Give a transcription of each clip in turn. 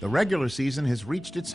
The regular season has reached its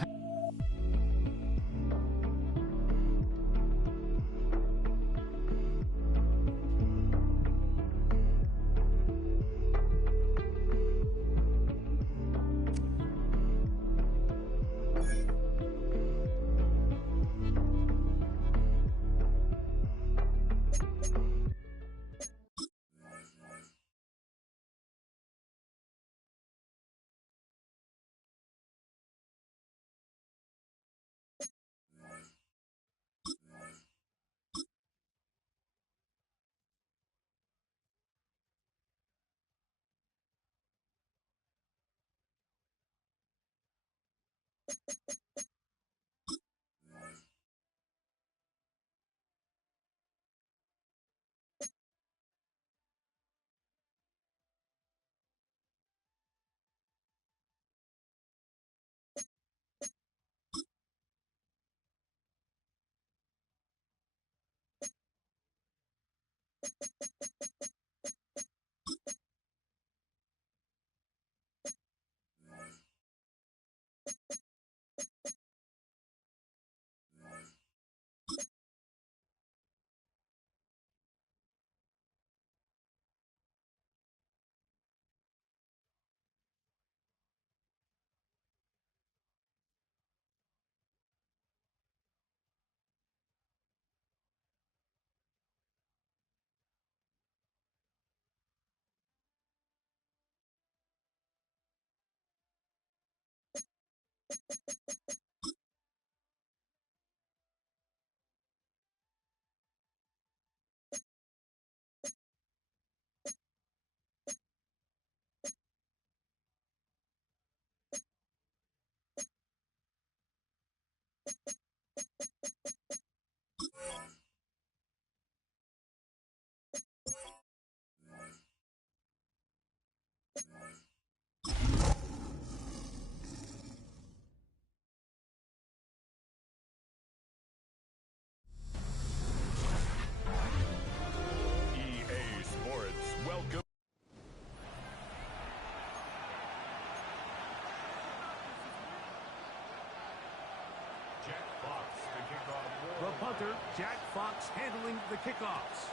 The punter, Jack Fox, handling the kickoffs.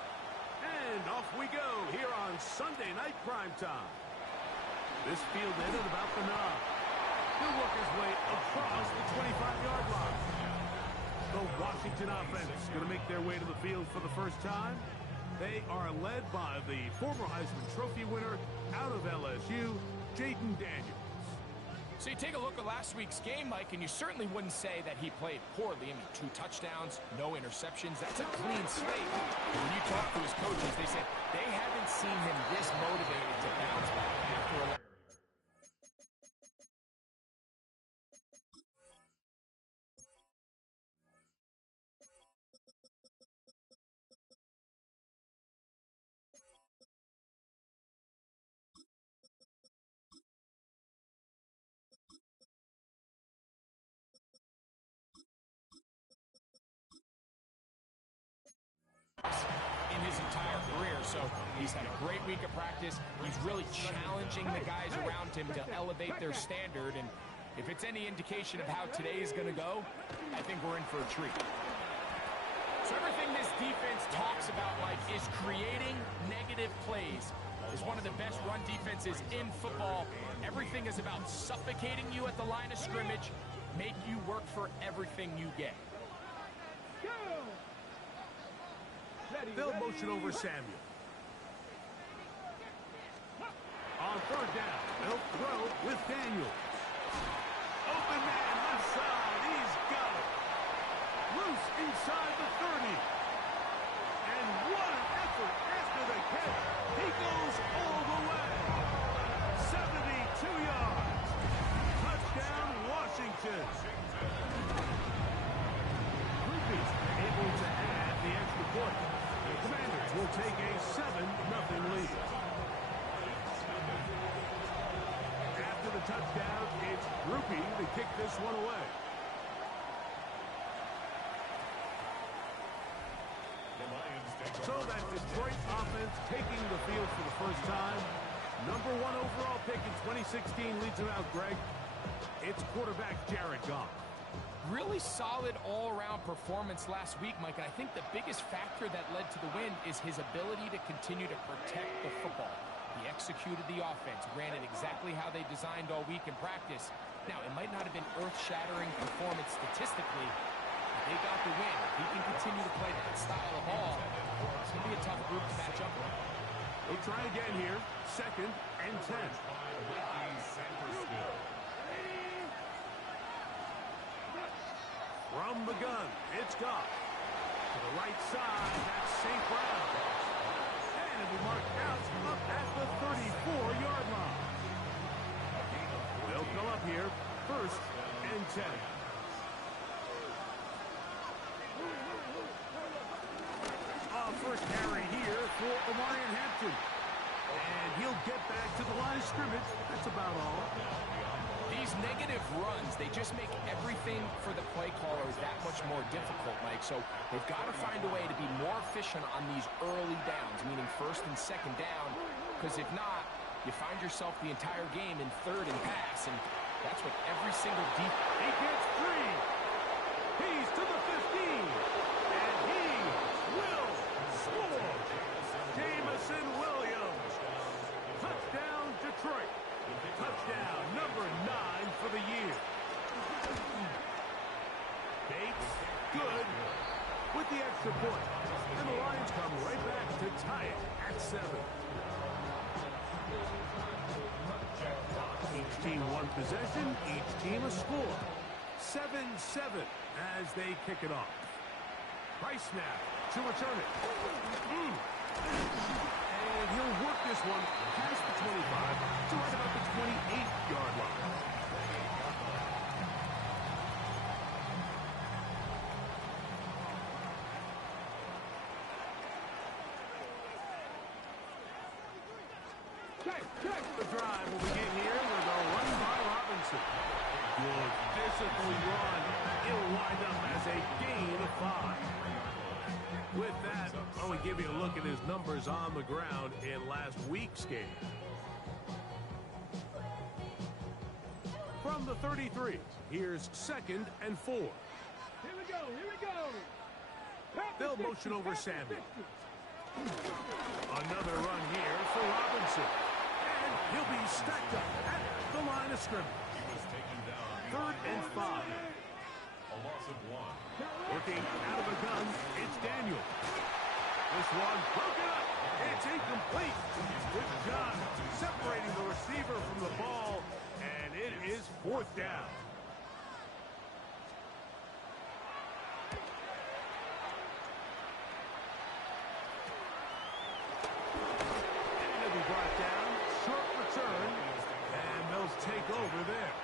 And off we go here on Sunday night primetime. This field end at about the 9. He'll work his way across the 25-yard line. The Washington offense is going to make their way to the field for the first time. They are led by the former Heisman Trophy winner out of LSU, Jayden Daniels. So you take a look at last week's game, Mike, and you certainly wouldn't say that he played poorly. I mean, 2 touchdowns, no interceptions. That's a clean slate. When you talk to his coaches, they said they haven't seen him this motivated to bounce back after a in his entire career. So he's had a great week of practice. He's really challenging the guys around him to elevate their standard. And if it's any indication of how today is going to go, I think we're in for a treat. So everything this defense talks about, Mike, is creating negative plays. Is one of the best run defenses in football. Everything is about suffocating you at the line of scrimmage, make you work for everything you get. They'll motion over Samuel. On 3rd down, they'll throw with Daniels. Open man left side, he's got it. Loose inside the 30. And what an effort after the catch. He goes all the way. 72 yards. Touchdown, Washington. Rupees able to add the extra point. The Commanders will take a 7-0 lead. After the touchdown, it's Rupee to kick this one away. Detroit offense taking the field for the first time. Number 1 overall pick in 2016 leads him out, Greg. It's quarterback Jared Goff. Really solid all-around performance last week, Mike. And I think the biggest factor that led to the win is his ability to continue to protect the football. He executed the offense, ran it exactly how they designed all week in practice. Now, it might not have been earth-shattering performance statistically, but they got the win. If he can continue to play that style of ball, it's going to be a tough group to match up with. They'll try again here. 2nd and 10. From the gun, it's Goff. To the right side, that's St. Brown. And it'll be marked out up at the 34-yard line. They'll come up here, 1st and 10. First carry here for Omarion Hampton. And he'll get back to the line of scrimmage. That's about all. These negative runs, they just make everything for the play callers that much more difficult, Mike. So they've got to find a way to be more efficient on these early downs, meaning 1st and 2nd down, because if not, you find yourself the entire game in 3rd and pass, and that's what every single deep... He gets 3. He's to the 15. And he will score. Jameson Williams. Touchdown, Detroit. Touchdown, number 9 for the year. Bates, good, with the extra point. And the Lions come right back to tie it at 7. Each team one possession, each team a score. 7-7 as they kick it off. Price snap to return it. And he'll work this one past the 25 to right about the 28-yard line. The drive will begin here with a run by Robinson. Good disciplined run. It'll wind up as a gain of 5. With that, I want to give you a look at his numbers on the ground in last week's game. From the 33, here's 2nd and 4. Here we go. They'll motion over Samuel. Another run here for Robinson. And he'll be stacked up at the line of scrimmage. 3rd and 5. Working out of the gun, it's Daniel. This one broken up. It's incomplete. Good job separating the receiver from the ball, and it is 4th down. And it'll be brought down. Short return, and they'll take over there.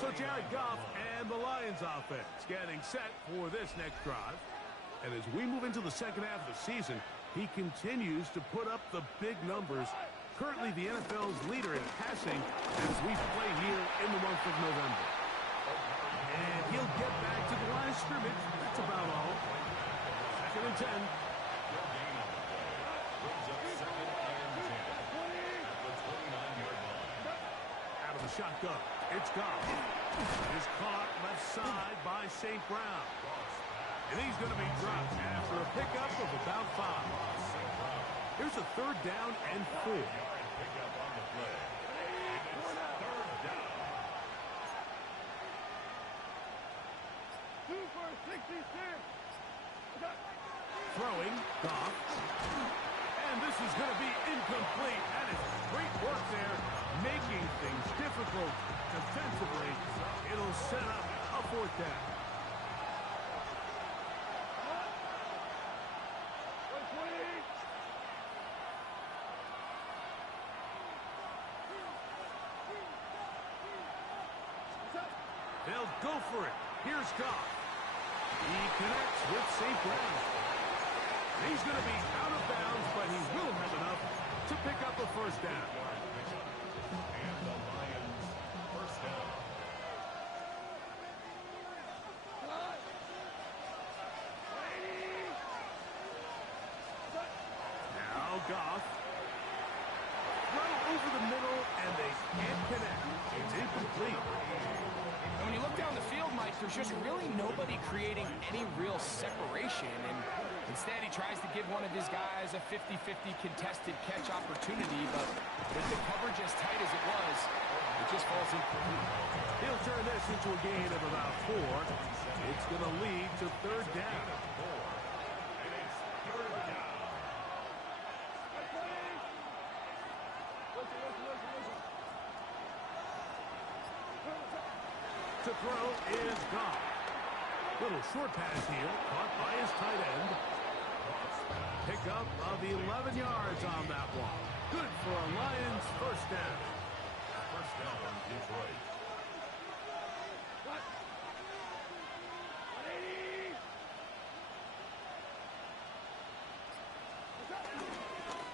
So Jared Goff and the Lions offense getting set for this next drive. And as we move into the second half of the season, he continues to put up the big numbers. Currently the NFL's leader in passing as we play here in the month of November. And he'll get back to the line of scrimmage. That's about all. 2nd and 10. Out of the shotgun. It's Goff. Is caught left side by St. Brown. And he's going to be dropped after a pickup of about 5. Here's a 3rd down and 4. Throwing, Goff. And this is going to be incomplete. That is great work there, making things difficult defensively. It'll set up a 4th down. They'll go for it. Here's Goff. He connects with St. Brown. He's going to be out of bounds, but he will have enough to pick up a 1st down. off. Throw over the middle, and they can't connect. It's incomplete. And when you look down the field, Mike, there's just really nobody creating any real separation. And instead, he tries to give one of his guys a 50-50 contested catch opportunity. But with the coverage as tight as it was, it just falls incomplete. He'll turn this into a gain of about 4. It's going to lead to third down. To throw is gone. Little short pass here, caught by his tight end. Pickup of 11 yards on that one. Good for a Lions first down. First down, Detroit.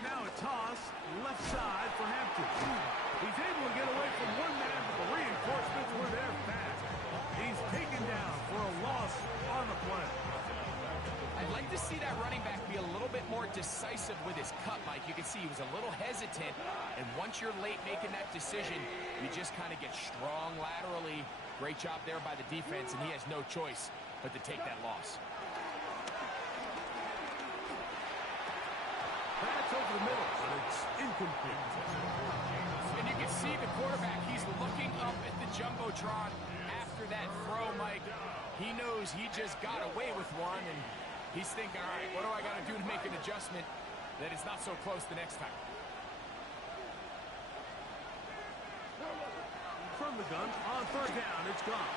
Now a toss, left side for Hampton. He's able to get away from one man, but the reinforcements were there fast. He's taken down for a loss on the play. I'd like to see that running back be a little bit more decisive with his cut, Mike. You can see he was a little hesitant, and once you're late making that decision, you just kind of get strong laterally. Great job there by the defense, and he has no choice but to take that loss. That's over the middle, but it's incomplete. And you can see the quarterback, he's looking up at the Jumbotron after that throw, Mike. He knows he just got away with one, and he's thinking, all right, what do I got to do to make an adjustment that it's not so close the next time? From the gun, on third down, it's gone.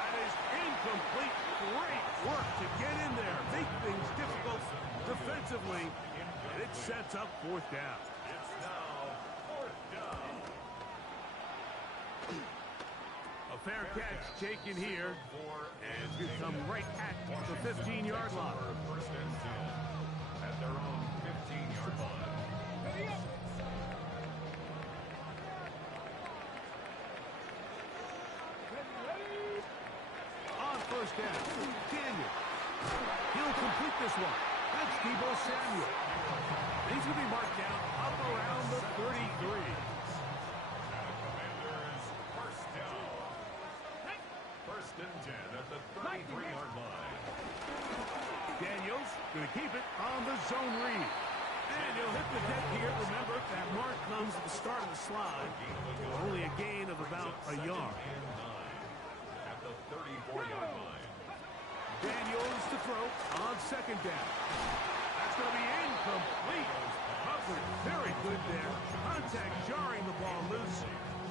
That is incomplete. Great work to get in there. Make things difficult defensively, and it sets up fourth down. It's now fourth down. A fair catch taken here, and it's going to come right at the 15-yard line. First and 10 at their own 15-yard line. On first down, Daniel. He'll complete this one. That's Deebo Samuel. He's going to be marked down up around the 33. First and 10 at the 33-yard line. Daniels going to keep it on the zone read. And he'll hit the deck here. Remember, that mark comes at the start of the slide. Only a gain of about a yard. At the 34-yard line. Daniels to throw on second down. That's going to be incomplete. Covered very good there. Contact jarring the ball loose.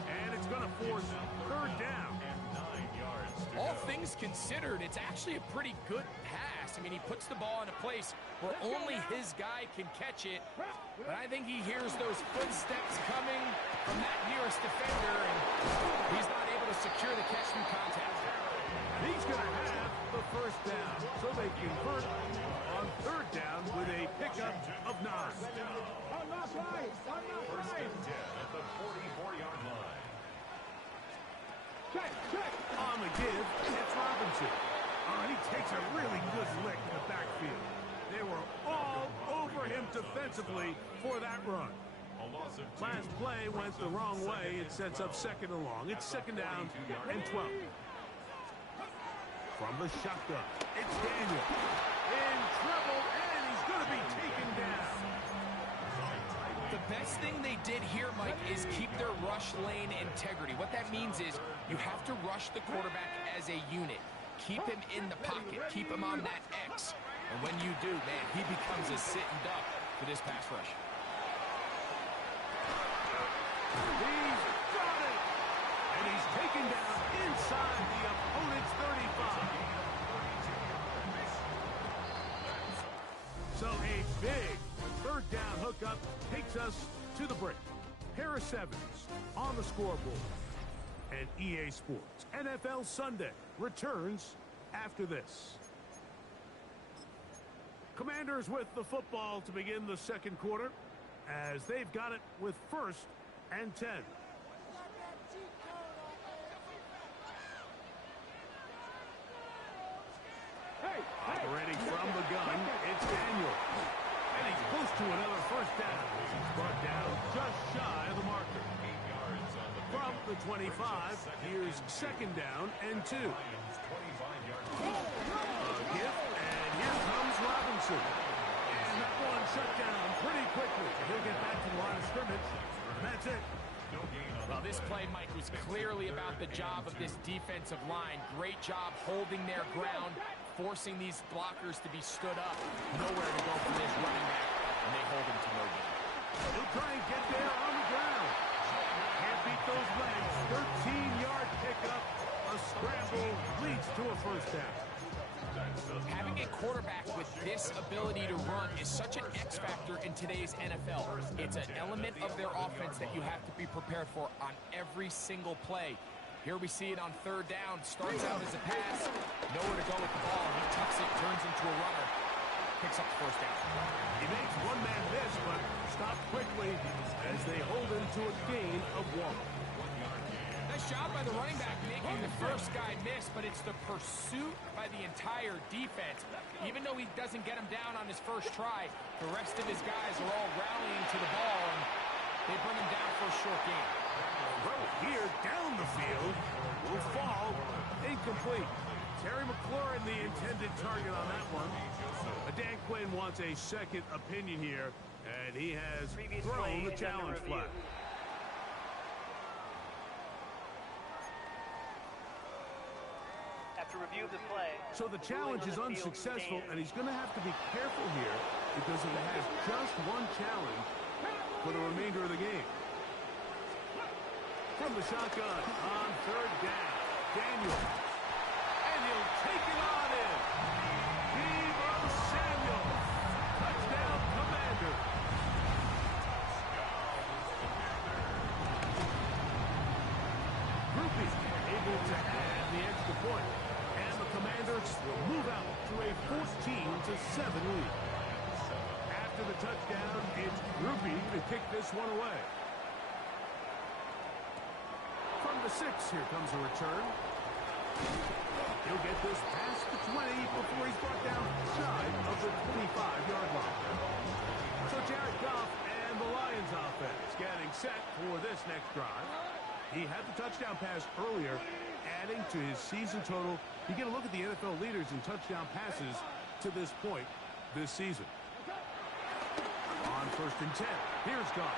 And it's going to force third down. All things considered, it's actually a pretty good pass. I mean, he puts the ball in a place where only his guy can catch it. But I think he hears those footsteps coming from that nearest defender, and he's not able to secure the catch through contact. He's going to have the first down, so they convert on third down with a pickup of 9. First and 10 at the 44-yard line. On the give, it's Robinson. He takes a really good lick in the backfield. They were all over him defensively for that run. Last play went the wrong way. It sets up second and long. It's second down and 12. From the shotgun, it's Daniel. In trouble, and he's going to be taken down. The best thing they did here, Mike, is keep their rush lane integrity. What that means is you have to rush the quarterback as a unit. Keep him in the pocket. Keep him on that X. And when you do, man, he becomes a sitting duck for this pass rush. He's got it! And he's taken down inside the opponent's 35. So a big third down hookup takes us to the break. Harris Evans on the scoreboard. And EA Sports NFL Sunday returns after this. Commanders with the football to begin the second quarter as they've got it with first and 10. Operating from the gun, it's Daniel. And he's close to another first down. He's brought down just shy of the marker. From the 25, here's second down and 2. A gift, and here comes Robinson. And that one shut down pretty quickly. He'll get back to the line of scrimmage. That's it. Well, this play, Mike, was clearly about the job of this defensive line. Great job holding their ground, forcing these blockers to be stood up. Nowhere to go for this running back, and they hold him to no gain. He'll try and get there on the ground. Can't beat those legs. 13-yard pickup. A scramble leads to a first down. Having a quarterback with this ability to run is such an X factor in today's NFL. It's an element of their offense that you have to be prepared for on every single play. Here we see it on third down. Starts out as a pass. Nowhere to go with the ball. He tucks it, turns into a runner. Picks up the first down. He makes one man miss, but stopped quickly as they hold him to a gain of 1. Nice job by the running back making the first guy miss, but it's the pursuit by the entire defense. Even though he doesn't get him down on his first try, the rest of his guys are all rallying to the ball, and they bring him down for a short gain. Throw here down the field will fall incomplete. Terry McLaurin, the intended target on that one. Dan Quinn wants a second opinion here, and he has thrown the challenge flag. Review the play. So the challenge is unsuccessful, and he's going to have to be careful here because he has just one challenge for the remainder of the game. From the shotgun on third down, Daniel. And he'll take it on in. Deebo Samuel. Touchdown, Commander. Grupe able to add the extra point. Commanders will move out to a 14-7 lead. After the touchdown, it's Grupe to kick this one away. From the 6, here comes a return. He'll get this past the 20 before he's brought down shy of the 25-yard line. So Jared Goff and the Lions offense getting set for this next drive. He had the touchdown pass earlier, adding to his season total. You get a look at the NFL leaders in touchdown passes to this point this season. On first and 10, here's Goff.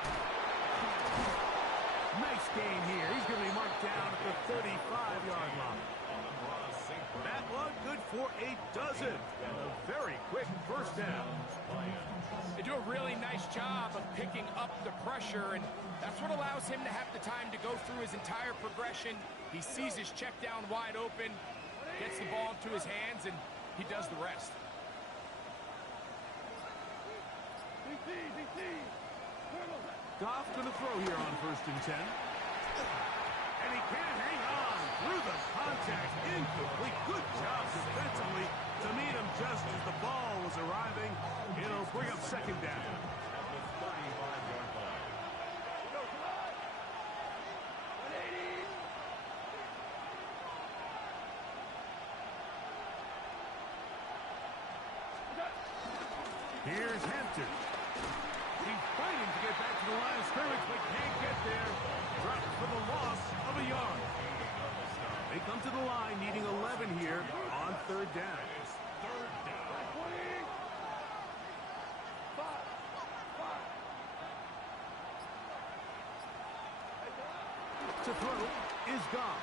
Nice game here. He's going to be marked down at the 35-yard line. That one good for a dozen. And a very quick first down. They do a really nice job of picking up the pressure, and that's what allows him to have the time to go through his entire progression. He sees his check down wide open, gets the ball into his hands, and he does the rest. Goff going to throw here on first and 10. And he can't hang on through the contact. Incomplete. Good job defensively to meet him just as the ball was arriving. It'll bring up second down. Here's Hampton. He's fighting to get back to the line of scrimmage, but can't get there. Dropped for the loss of a yard. They come to the line, needing 11 here on third down. To throw is Goff.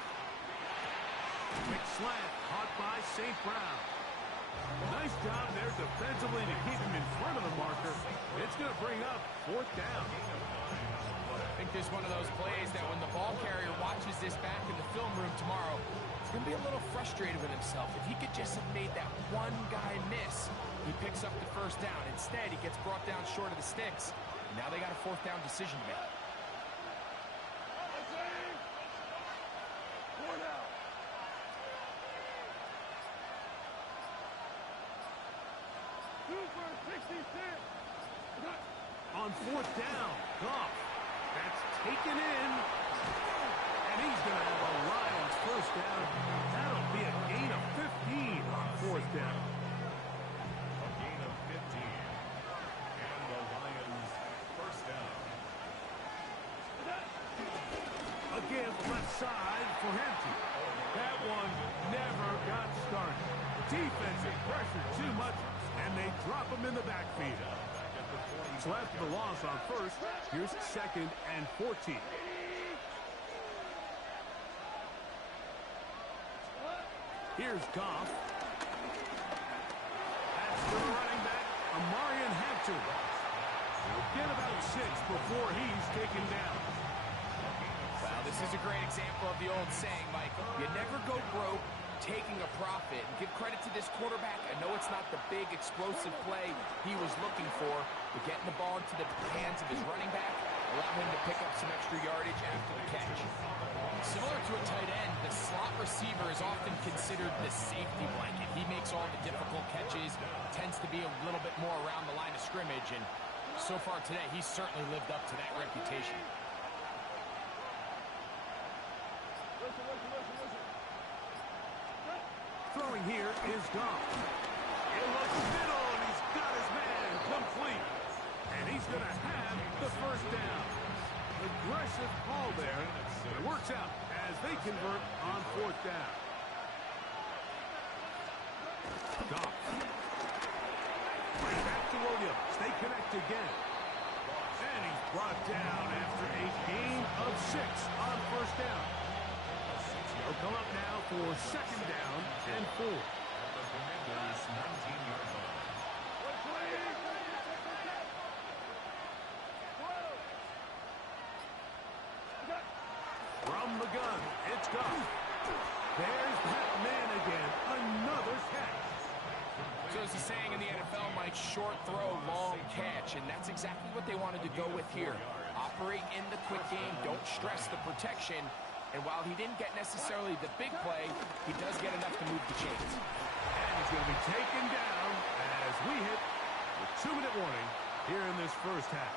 Quick slant, caught by St. Brown. Nice job there defensively to keep him in front of the marker. It's going to bring up fourth down. I think this is one of those plays that when the ball carrier watches this back in the film room tomorrow, he's going to be a little frustrated with himself. If he could just have made that one guy miss, he picks up the first down. Instead, he gets brought down short of the sticks. Now they got a fourth down decision to make. On fourth down, Goff. That's taken in. And he's going to have a Lions first down. That'll be a gain of 15 on fourth down. for Hampton. That one never got started. Defensive pressure too much, and they drop him in the backfield. So after the loss on first, here's 2nd and 14. Here's Goff. That's to the running back, Amarian Hampton. He'll get about 6 before he's taken down. Well, this is a great example of the old saying, Michael. You never go broke taking a profit. And give credit to this quarterback. I know it's not the big, explosive play he was looking for, but getting the ball into the hands of his running back allowed him to pick up some extra yardage after the catch. Similar to a tight end, the slot receiver is often considered the safety blanket. He makes all the difficult catches, tends to be a little bit more around the line of scrimmage, and so far today, he's certainly lived up to that reputation. Throwing here is Goff. He'll look middle, and he's got his man complete. And he's going to have the first down. Aggressive call there. But it works out as they convert on 4th down. Goff. Right back to Williams. They connect again. And he's brought down after a gain of 6 on 1st down. They'll come up now for 2nd down and 4. From the gun, it's Goff. There's that man again. Another catch. So as the saying in the NFL, Mike, short throw, long catch, and that's exactly what they wanted to go with here. Operate in the quick game, don't stress the protection, and while he didn't get necessarily the big play, he does get enough to move the chains. And he's going to be taken down as we hit the 2-minute warning here in this first half.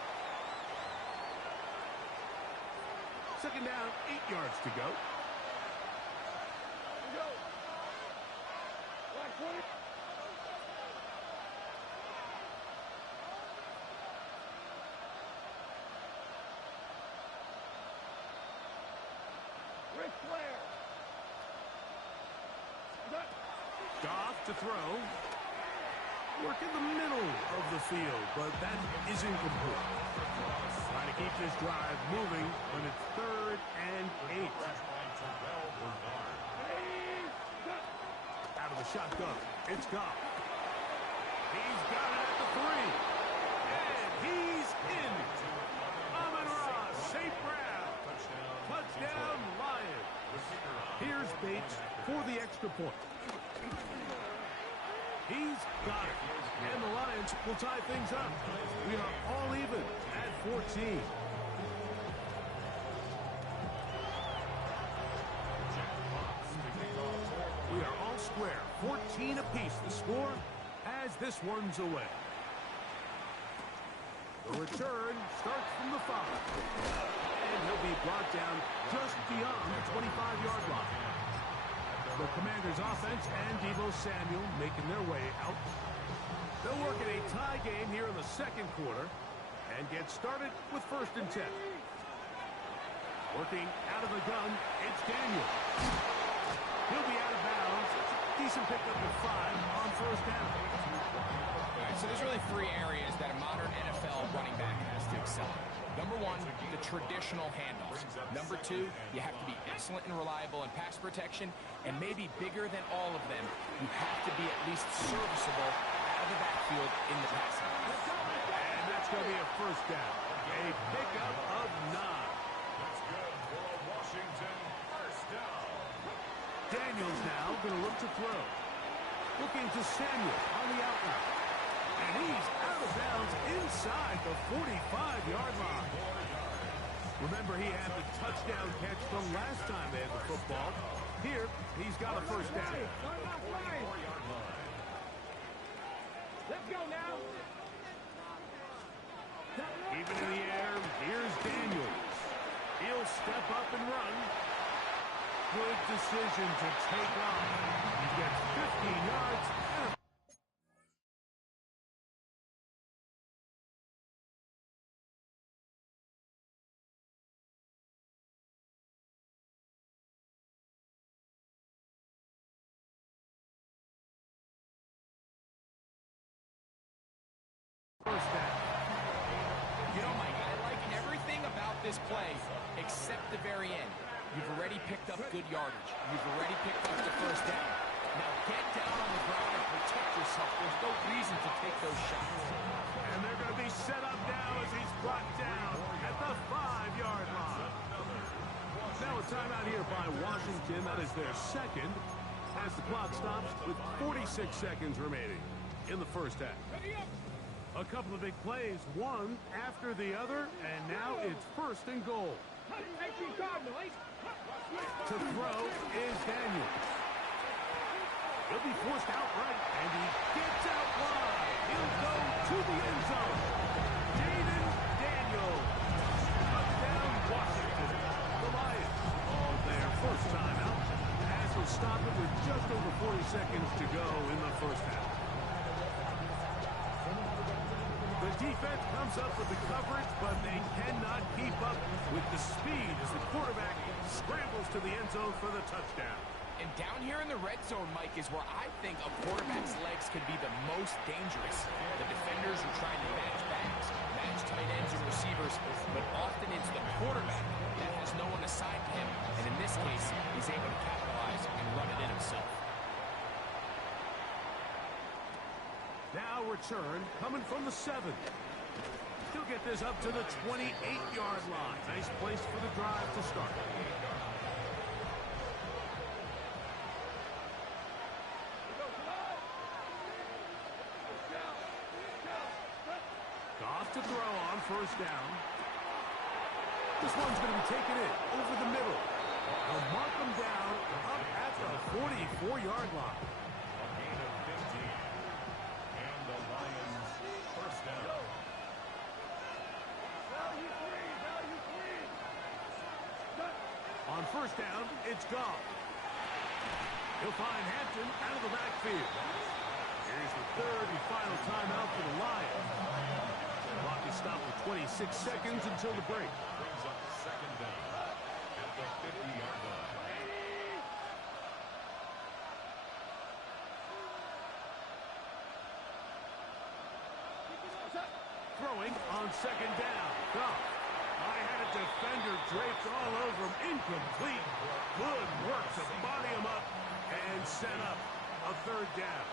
2nd down, 8 yards to go. Goff to throw. Work in the middle of the field, but that is incomplete. Trying to keep this drive moving when it's 3rd and 8. Out of the shotgun, it's Goff. He's got it at the 3. And he's in. Amon-Ra, St. Brown. Touchdown, Lions. Here's Bates for the extra point. He's got it. And the Lions will tie things up. We are all even at 14. We are all square. 14 apiece. The score as this one's away. The return starts from the 5. And he'll be brought down just beyond the 25-yard line. The Commanders' offense and Deebo Samuel making their way out. They'll work in a tie game here in the 2nd quarter and get started with 1st and 10. Working out of the gun, it's Daniel. He'll be out of bounds. Decent pickup of 5 on 1st down. All right, so there's really 3 areas that a modern NFL running back has to excel in. Number 1, the traditional handoffs. Number 2, you have to be excellent and reliable in pass protection, and maybe bigger than all of them, you have to be at least serviceable out of the backfield in the passing game. And that's going to be a 1st down. A pickup of 9. That's good for Washington. 1st down. Daniels now going to look to throw. Looking to Samuel on the outline. And he's out of bounds inside the 45-yard line. Remember, he had the touchdown catch from last time they had the football. Here, he's got a 1st down. Let's go now. Even in the air, here's Daniels. He'll step up and run. Good decision to take off. He gets 15 yards and a this play except the very end. You've already picked up good yardage. You've already picked up the first down. Now get down on the ground and protect yourself. There's no reason to take those shots. And they're going to be set up now as he's brought down at the 5-yard line. Now a timeout here by Washington. That is their second. As the clock stops with 46 seconds remaining in the first half. A couple of big plays, one after the other, and now it's first and goal. To throw is Daniels. He'll be forced outright, and he gets out wide. He'll go to the end zone. Jaden Daniels. Touchdown, Washington. The Lions on their first time out. As will stop it with just over 40 seconds to go in the first half. The defense comes up with the coverage, but they cannot keep up with the speed as the quarterback scrambles to the end zone for the touchdown. And down here in the red zone, Mike, is where I think a quarterback's legs could be the most dangerous. The defenders are trying to match backs, match tight ends and receivers, but often it's the quarterback that has no one assigned to him. And in this case, he's able to capitalize and run it in himself. Now return coming from the 7. He'll get this up to the 28-yard line. Nice place for the drive to start. Goff to throw on first down. This one's going to be taken in over the middle. They'll mark him down up at the 44-yard line. On first down, it's Goff. He'll find Hampton out of the backfield. Here's the third and final timeout for the Lions. The clock is stopped with 26 seconds until the break. Brings up second down at the 50-yard line. Throwing on second down. Goff. I had a defender draped all over him. Incomplete. Good work to body him up and set up a third down.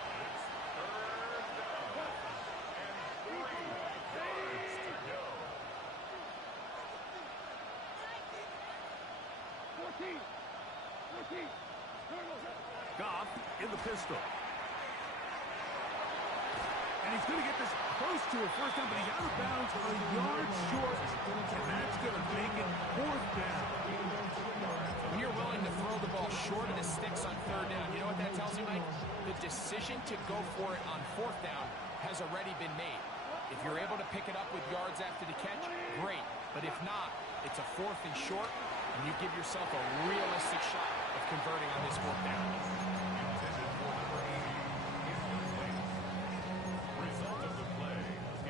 Goff in the pistol. And he's going to get this close to a first down, but he's out of bounds a yard short. And that's going to make it fourth down. When you're willing to throw the ball short of the sticks on third down, you know what that tells you, Mike? The decision to go for it on fourth down has already been made. If you're able to pick it up with yards after the catch, great. But if not, it's a fourth and short, and you give yourself a realistic shot of converting on this fourth down. Intended for number 80 is complete. Result of the play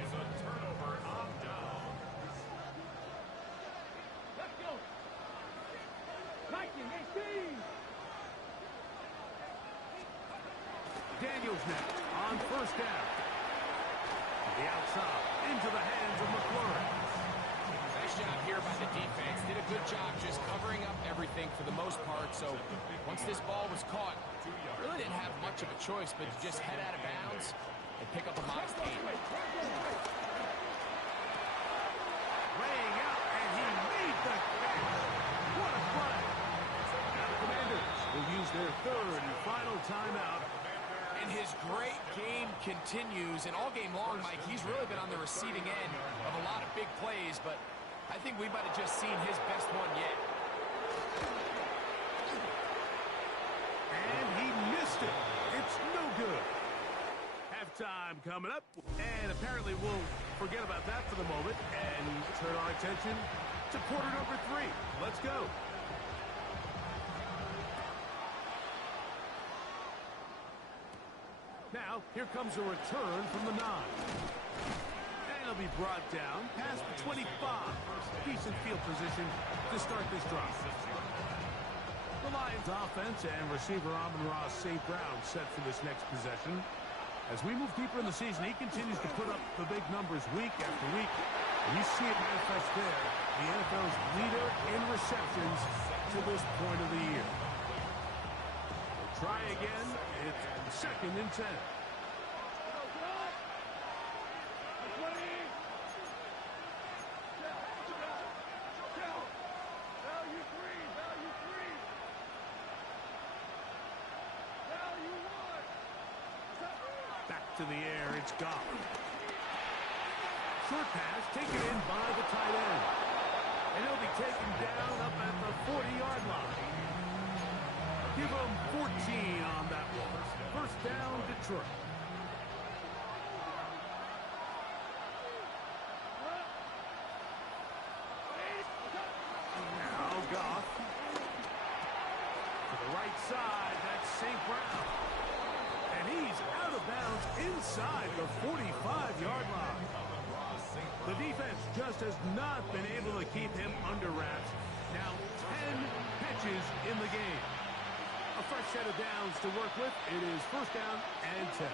is a turnover on down. Let's go. Viking, 18. Daniels now on first down. To the outside, into the hands of McLaurin. Nice job here by the defense. Did a good job just covering up everything for the most part. So once this ball was caught, really didn't have much of a choice but to just head out of bounds and pick up a modest gain. Laying out, and he made the catch. What a play. Now the Commanders will use their third and final timeout. And his great game continues. And all game long, Mike, he's really been on the receiving end of a lot of big plays, but I think we might have just seen his best one yet. And he missed it. It's no good. Halftime coming up. And apparently we'll forget about that for the moment and turn our attention to quarter number 3. Let's go. Now, here comes a return from the 9. And he'll be brought down past the 25. Decent field position to start this drive. The Lions offense and receiver Amon-Ra St. Brown set for this next possession. As we move deeper in the season, he continues to put up the big numbers week after week. And you see it manifest there. The NFL's leader in receptions to this point of the year. We'll try again. It's 2nd and 10. To the air, it's Goff. Short pass taken in by the tight end. And he'll be taken down up at the 40-yard line. Give him 14 on that one. First down, Detroit. Now Goff. To the right side, that's St. Brown. And he's out of bounds inside the 45-yard line. The defense just has not been able to keep him under wraps. Now 10 catches in the game. A fresh set of downs to work with. It is first down and 10.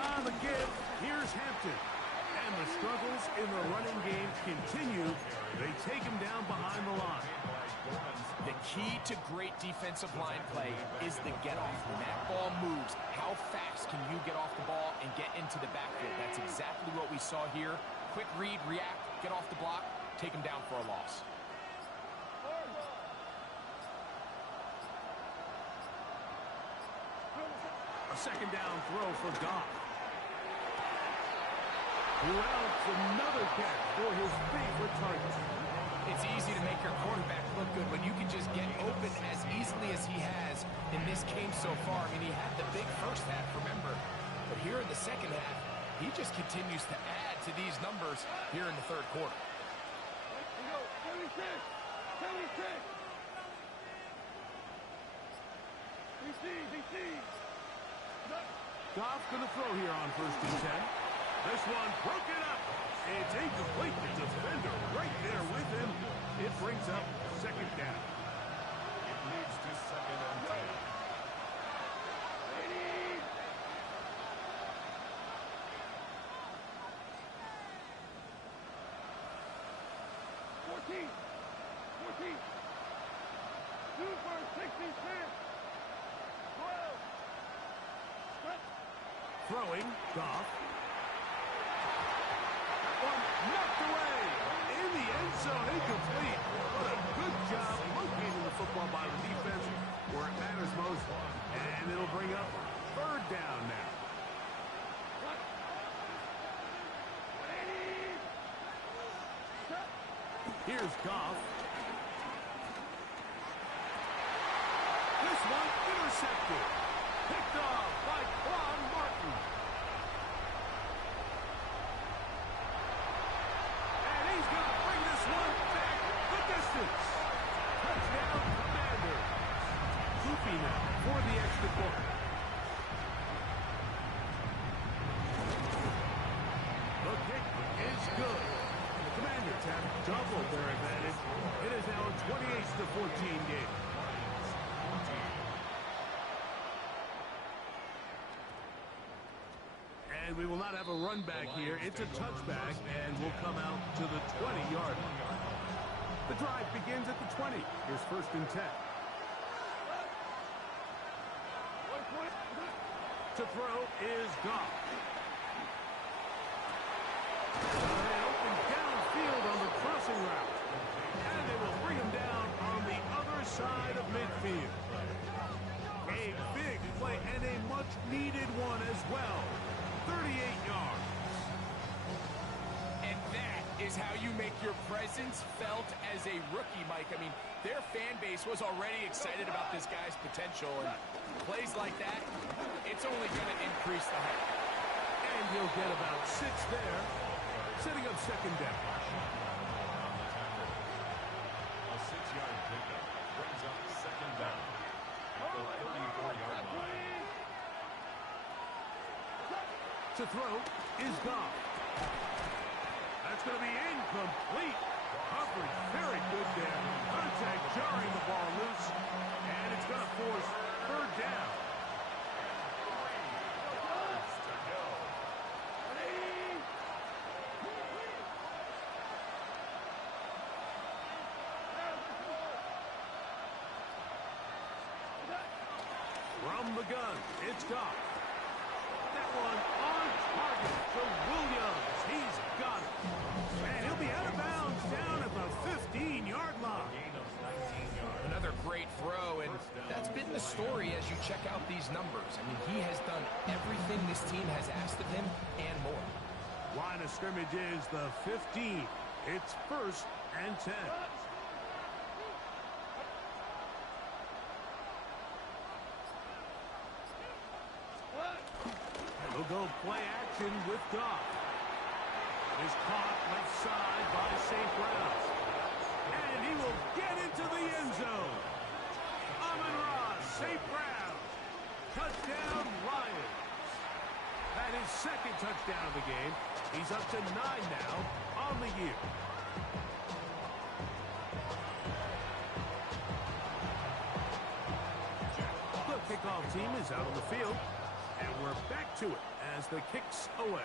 On the give, here's Hampton. And the struggles in the running game continue. They take him down behind the line. The key to great defensive line play is the get-off. When that ball moves, how fast can you get off the ball and get into the backfield? That's exactly what we saw here. Quick read, react, get off the block, take him down for a loss. A second down throw for Goff. Well, it's another catch for his favorite target. It's easy to make your quarterback look good when you can just get open as easily as he has in this game so far. I mean, he had the big first half, remember. But here in the second half, he just continues to add to these numbers here in the third quarter. Goff going to throw here on first and 10. This one broken up. It's incomplete. The defender right there with him. It brings up second down. It leads to 2nd and 10. Throwing, Goff. One knocked away. In the end zone, incomplete. What a good job locating the football by the defense where it matters most. And it'll bring up third down now. Here's Goff. This one intercepted. Picked off by Quan Martin. And he's going to bring this one back the distance. Touchdown, Commanders. Loopy now for the extra point. The kick is good. The Commanders have doubled their advantage. It is now a 28-14 game. And we will not have a run back here. It's a touchback, and we'll come out to the 20-yard line. The drive begins at the 20. Here's first and 10. To throw is Goff. They open downfield on the crossing route. And they will bring him down on the other side of midfield. A big play and a much-needed one as well. 38 yards. And that is how you make your presence felt as a rookie, Mike. I mean, their fan base was already excited about this guy's potential, and plays like that, it's only going to increase the hype. And he'll get about 6 there, setting up second down. A 6-yard pickup brings up second down at the 34-yard line. To throw is Goff. That's going to be incomplete. Coverage very good there. Contact jarring the ball loose. And it's going to force third down. pitched off. That one on target for Williams. He's got it. And he'll be out of bounds down at the 15-yard line. Another great throw, and that's been the story as you check out these numbers. I mean, he has done everything this team has asked of him and more. Line of scrimmage is the 15. It's 1st and 10. We'll go play action with Goff. It is caught left side by St. Brown. And he will get into the end zone. Amon-Ra, St. Brown. Touchdown, Lions. That is second touchdown of the game. He's up to 9 now on the year. The kickoff team is out on the field. And we're back to it as the kick's away.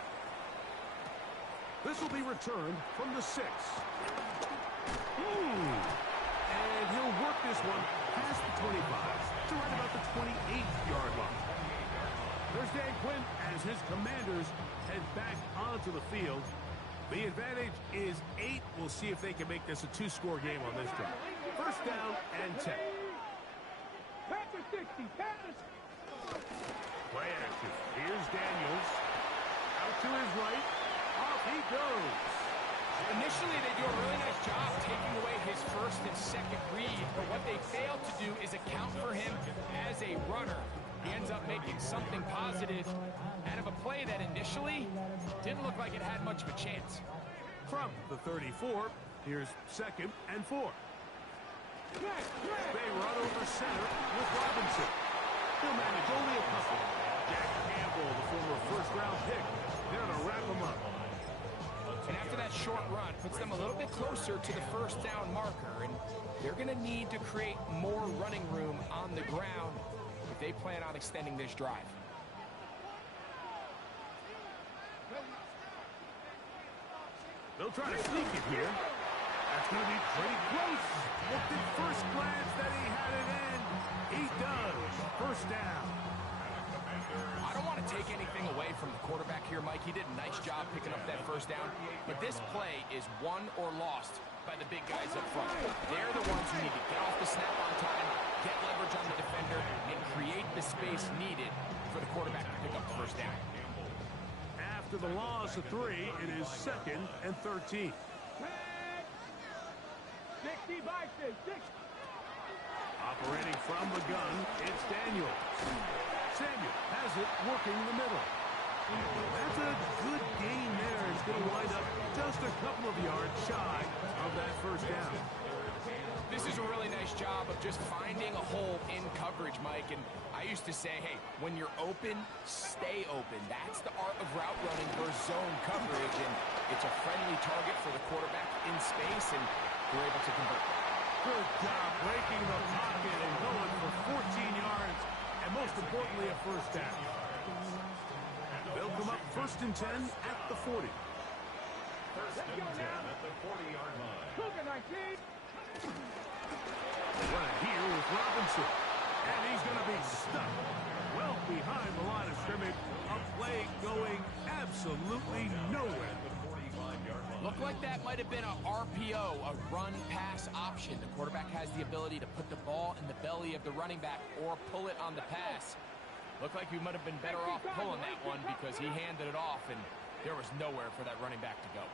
This will be returned from the 6. And he'll work this one past the 25 to right about the 28-yard line. There's Dan Quinn as his Commanders head back onto the field. The advantage is 8. We'll see if they can make this a 2-score game on this drive. First down and 10. Packers 60, Packers. Play action. Here's Daniels. Out to his right. Off he goes. Initially, they do a really nice job taking away his first and second read, but what they fail to do is account for him as a runner. He ends up making something positive out of a play that initially didn't look like it had much of a chance. From the 34, here's 2nd and 4. They run over center with Robinson. He'll manage only a couple. Jack Campbell, the former first-round pick, there to wrap him up. And after that short run, puts them a little bit closer to the first down marker, and they're going to need to create more running room on the ground if they plan on extending this drive. They'll try to sneak it here. That's going to be pretty close. Looked at first glance that he had it in. He does. First down. I don't want to take anything away from the quarterback here, Mike. He did a nice job picking up that first down. But this play is won or lost by the big guys up front. They're the ones who need to get off the snap on time, get leverage on the defender, and create the space needed for the quarterback to pick up the first down. After the loss of 3, it is 2nd and 13. 60 by 6. Operating from the gun, it's Daniels. Samuel has it working the middle. That's a good gain there. It's going to wind up just a couple of yards shy of that first down. This is a really nice job of just finding a hole in coverage, Mike. And I used to say, hey, when you're open, stay open. That's the art of route running versus zone coverage. And it's a friendly target for the quarterback in space, and they're able to convert that. Good job breaking the pocket and going for 14 yards. And most importantly, a first down. They'll come up 1st and 10 at the 40. First and 10 at the 40-yard line. Cougar 19. Right here with Robinson. And he's going to be stuck well behind the line of scrimmage. A play going absolutely nowhere. Looked like that might have been a RPO, a run-pass option. The quarterback has the ability to put the ball in the belly of the running back or pull it on the pass. Looked like he might have been better off pulling that one because he handed it off, and there was nowhere for that running back to go.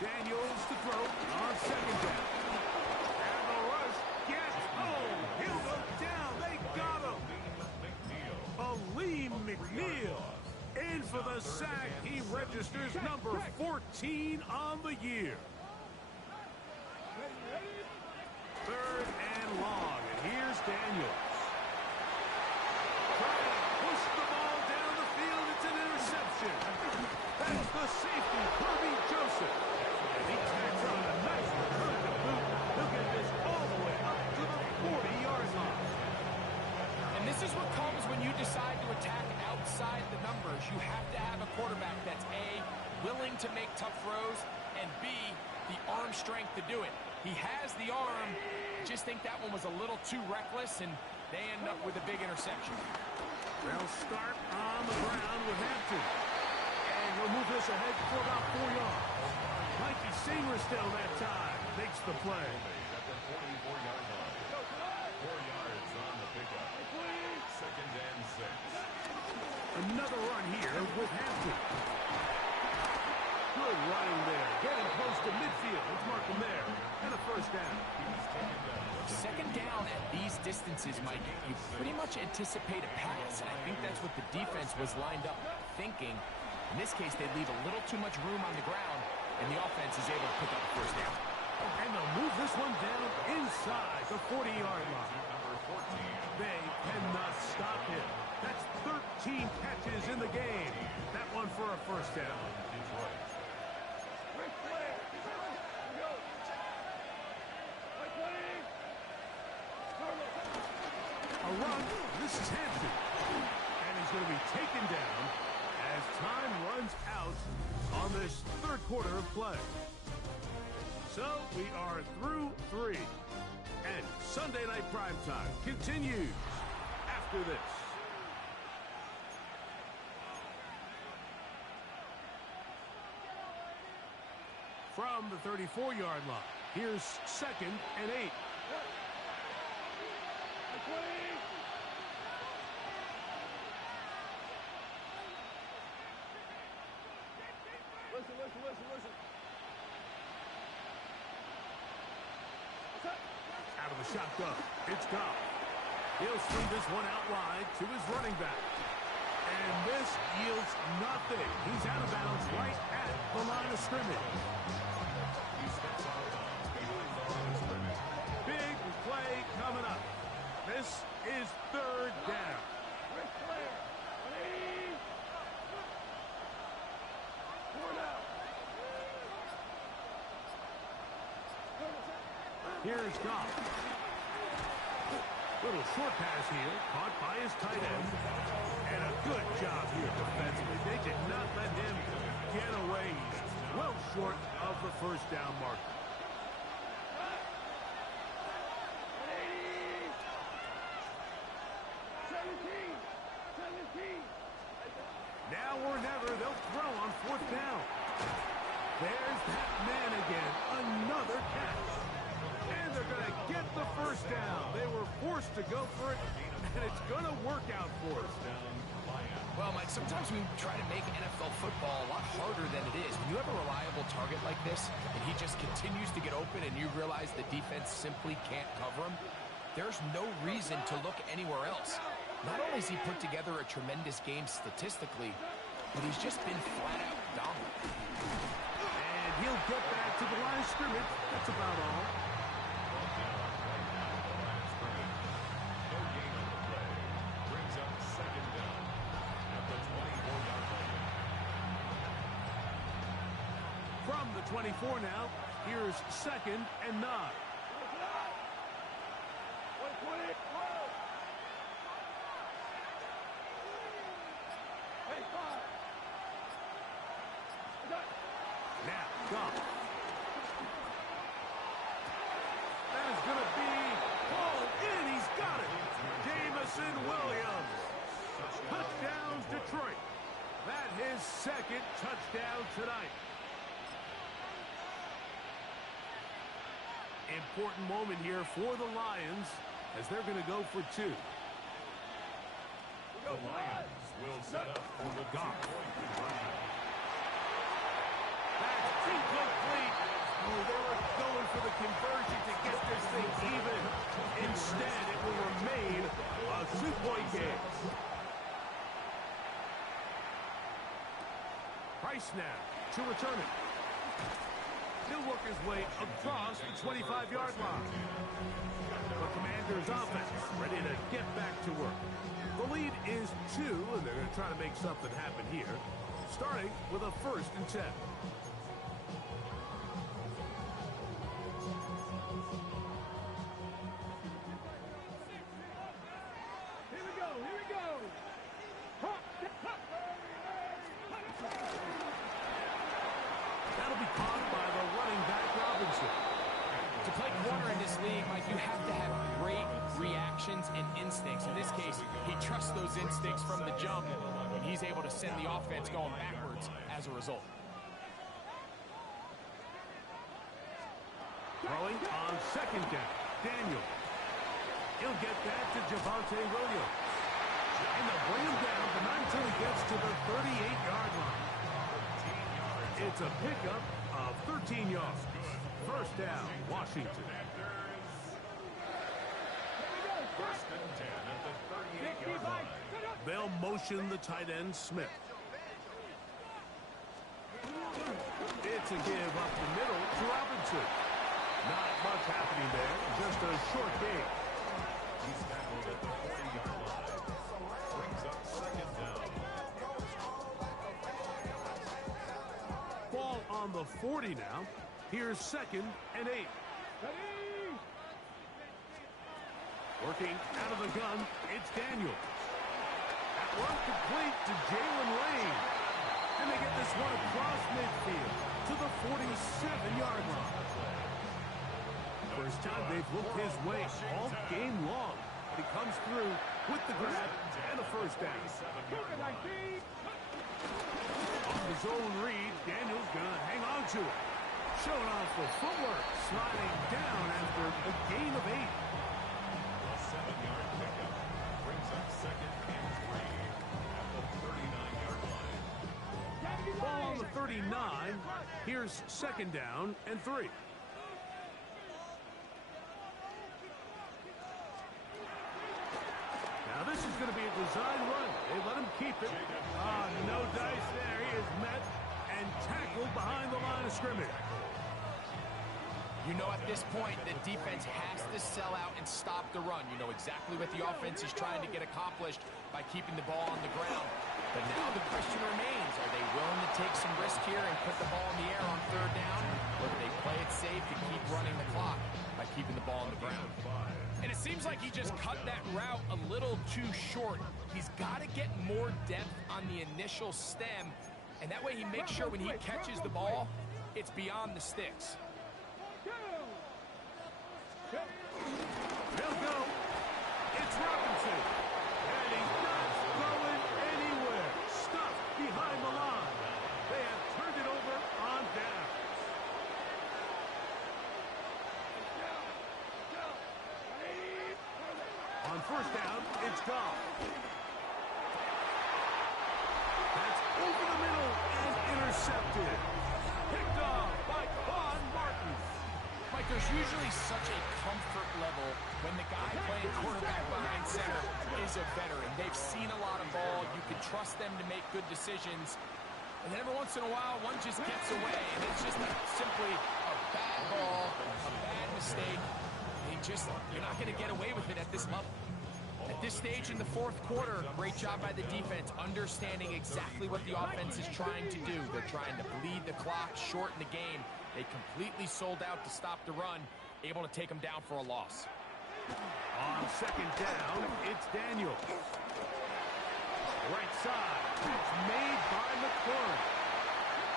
Daniels to throw on 2nd down. And the rush gets home. He'll go down. They got him. Aleem McNeil. In for the sack. He registers number 14 on the year. 3rd and long. And here's Daniels. Trying to push the ball down the field. It's an interception. That's the safety, Kirby Joseph. And he tacks on a nice return to boot. He'll get this all the way up to the 40-yard line. And this is what comes when you decide to attack outside the numbers. You have to have a quarterback that's A, willing to make tough throws, and B, the arm strength to do it. He has the arm. I just think that one was a little too reckless, and they end up with a big interception. They'll start on the ground with Hampton. And he'll move this ahead for about 4 yards. Mikey Singer still that time. Makes the play. At the 44-yard line. 4 yards on the pickup. Second and 6. Another run here with Hampton. Good running there. Getting close to midfield. Let's mark him there. And a first down. Second down at these distances, Mike, you pretty much anticipate a pass, and I think that's what the defense was lined up thinking. In this case, they leave a little too much room on the ground, and the offense is able to pick up a first down. And they'll move this one down inside the 40-yard line. They cannot stop him. That's 13 catches in the game. That one for a first down. A run. This is Hampton. And he's going to be taken down as time runs out on this third quarter of play. So we are through 3. And Sunday Night Primetime continues after this. From the 34-yard line, here's second and 8. Listen. Out of the shotgun, it's Goff. He'll swing this one out wide to his running back. And this yields nothing. He's out of bounds right at the line of scrimmage. He steps out behind the line of scrimmage. Big play coming up. This is third down. Here's Goff. Little short pass here, caught by his tight end. And a good job here defensively. They did not let him get away. He's well short of the first down marker. Now or never, they'll throw on fourth down. There's that man again. Another catch. And they're going to get the first down. They were forced to go for it, and it's going to work out for us. Well, Mike, sometimes we try to make NFL football a lot harder than it is. When you have a reliable target like this, and he just continues to get open, and you realize the defense simply can't cover him, there's no reason to look anywhere else. Not only has he put together a tremendous game statistically, but he's just been flat-out dominant. And he'll get back to the line of scrimmage. That's about all. No gain on the play. Brings up second down at the 24-yard line. From the 24 now, here's second and 9. Now, Goff. That is going to be pulled in. He's got it. Jameson Williams. Touchdowns, Detroit. That his second touchdown tonight. Important moment here for the Lions as they're going to go for 2. The Lions will set up for the two-point conversion. That's incomplete. Oh, they were going for the conversion to get this thing even. Instead, it will remain a 2-point game. Price now to return it. He'll work his way across the 25-yard line. The Commanders' offense ready to get back to work. The lead is 2, and they're going to try to make something happen here, starting with a 1st and 10. That'll be caught by the running back Robinson. To play corner in this league, Mike, you have to have great reactions and instincts. In this case, he trusts those instincts from the jump, and he's able to send the offense going backwards as a result. Throwing on second down. Daniel. He'll get that to Javonte Williams. And they'll bring him down, but not until he gets to the 38-yard line. It's a pickup of 13 yards. First down, Washington. First and 10 at the 38-yard line. They'll motion the tight end, Smith. It's a give up the middle to Robinson. Not much happening there, just a short game. He's tackled at the 40-yard line. Brings up second down. Ball on the 40 now. Here's second and 8. Working out of the gun, it's Daniels. That one complete to Jalen Lane. And they get this one across midfield to the 47-yard line. First time they've looked his way all game long. But he comes through with the grab and a first down. On the zone read, Daniels gonna hang on to it. Showing off the footwork, sliding down after a gain of 8. A 7-yard pickup brings up second and 3 at the 39-yard line. Ball on the 39. Here's second down and 3. Now this is going to be a design run. They let him keep it. No dice there. He is met and tackled behind the line of scrimmage. You know at this point, the defense has to sell out and stop the run. You know exactly what the offense is trying to get accomplished by keeping the ball on the ground. But now the question remains, are they willing to take some risk here and put the ball in the air on third down? Or do they play it safe and keep running the clock by keeping the ball on the ground? And it seems like he just cut that route a little too short. He's got to get more depth on the initial stem, and that way he makes sure when he catches the ball, it's beyond the sticks. They'll go. It's Robinson. And he's not going anywhere. Stuffed behind the line. They have turned it over on down. On first down, it's Goff. That's over the middle and intercepted. Picked off by Quan Martin. Mike, there's usually such a comfort level when the guy playing quarterback behind center is a veteran. They've seen a lot of ball. You can trust them to make good decisions. And then every once in a while, one just gets away. And it's just simply a bad ball, a bad mistake. You're not going to get away with it at this level. At this stage in the fourth quarter, great job by the defense, understanding exactly what the offense is trying to do. They're trying to bleed the clock, shorten the game. They completely sold out to stop the run, able to take them down for a loss. On second down, it's Daniels. Right side, it's made by McLaurin.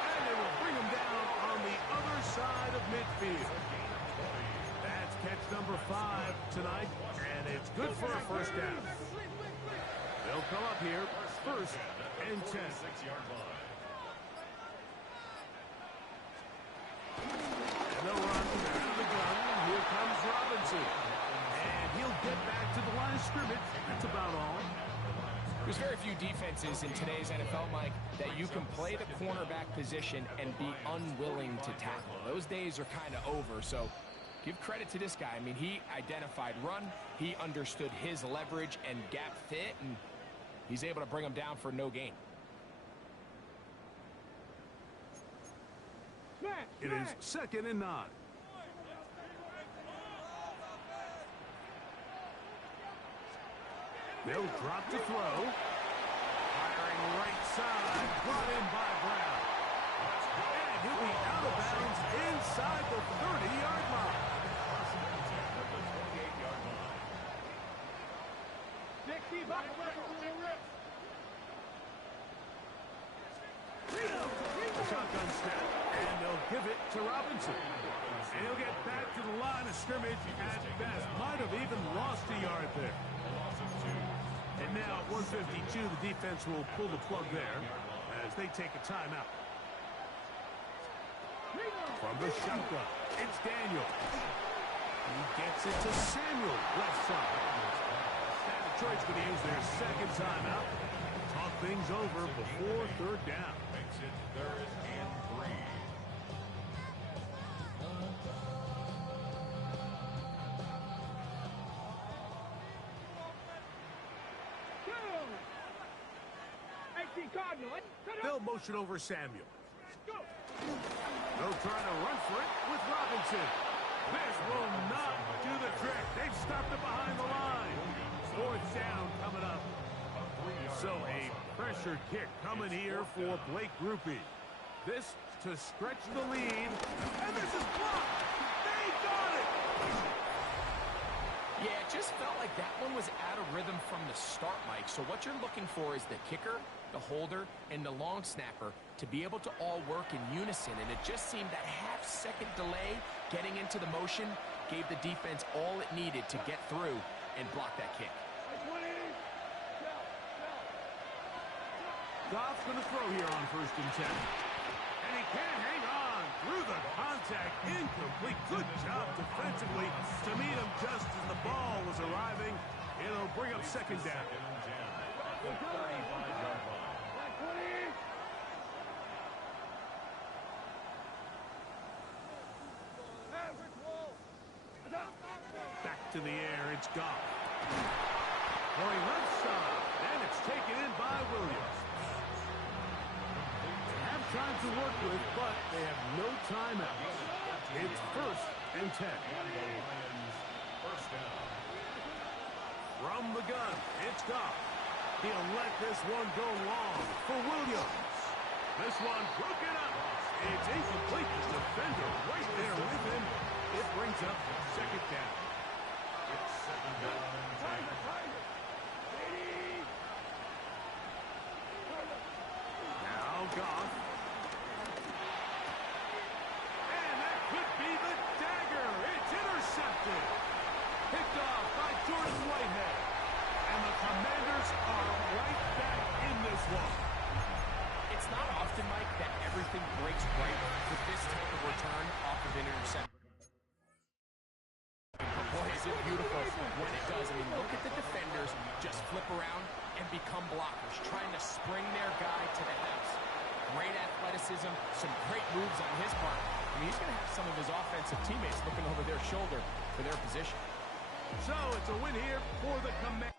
And they will bring him down on the other side of midfield. That's catch number 5 tonight, and it's good for a first down. They'll come up here, first and 10. 6-yard line. And they'll run out of the gun. Here comes Robinson. And he'll get back to the line of scrimmage. That's about all. There's very few defenses in today's NFL, Mike, that you can play the cornerback position and be unwilling to tackle. Those days are kind of over, so give credit to this guy. I mean, he identified run, he understood his leverage and gap fit, and he's able to bring him down for no gain. It is second and 9. They'll drop to throw. Firing right side. Brought in by Brown. And he'll be out of bounds inside the 30-yard line. A shotgun snap, and they'll give it to Robinson. And he'll get back to the line of scrimmage at best. Might have even lost a yard there. A loss of 2. And now at 152, the defense will pull the plug there as they take a timeout. From the shotgun, it's Daniel. He gets it to Samuel, left side. Detroit's going to use their second timeout. Talk things over before third down. Makes it 3rd and 3. They'll motion over Samuel. Go. They'll try to run for it with Robinson. This will not do the trick. They've stopped it behind the line. 4th down coming up. So a pressure kick coming here for Blake Grupe. This to stretch the lead. And this is blocked. They got it. Yeah, it just felt like that one was out of rhythm from the start, Mike. So what you're looking for is the kicker, the holder, and the long snapper to be able to all work in unison. And it just seemed that half-second delay getting into the motion gave the defense all it needed to get through and block that kick. Goff's going to throw here on 1st and 10. And he can't hang on through the contact. Incomplete. Good job defensively to meet him just as the ball was arriving. It'll bring up 2nd down. The 35-yard line. Back to the air, it's Goff. Going left side, and it's taken in by Williams. They have time to work with, but they have no timeouts. It's 1st and 10. First down. From the gun, it's Goff. He'll let this one go long for Williams. This one broken up. It's incomplete. The defender right there with him. It brings up 2nd down. It's 2nd down and 10. Now Goff. And that could be the dagger. It's intercepted. Picked off by Jordan Whitehead. And the Commanders are right back in this one. It's not often, Mike, that everything breaks right with this type of return off of an interception. But boy, is it beautiful when it does. I mean, look at the defenders just flip around and become blockers, trying to spring their guy to the house. Great athleticism, some great moves on his part. I mean, he's going to have some of his offensive teammates looking over their shoulder for their position. So it's a win here for the Commanders.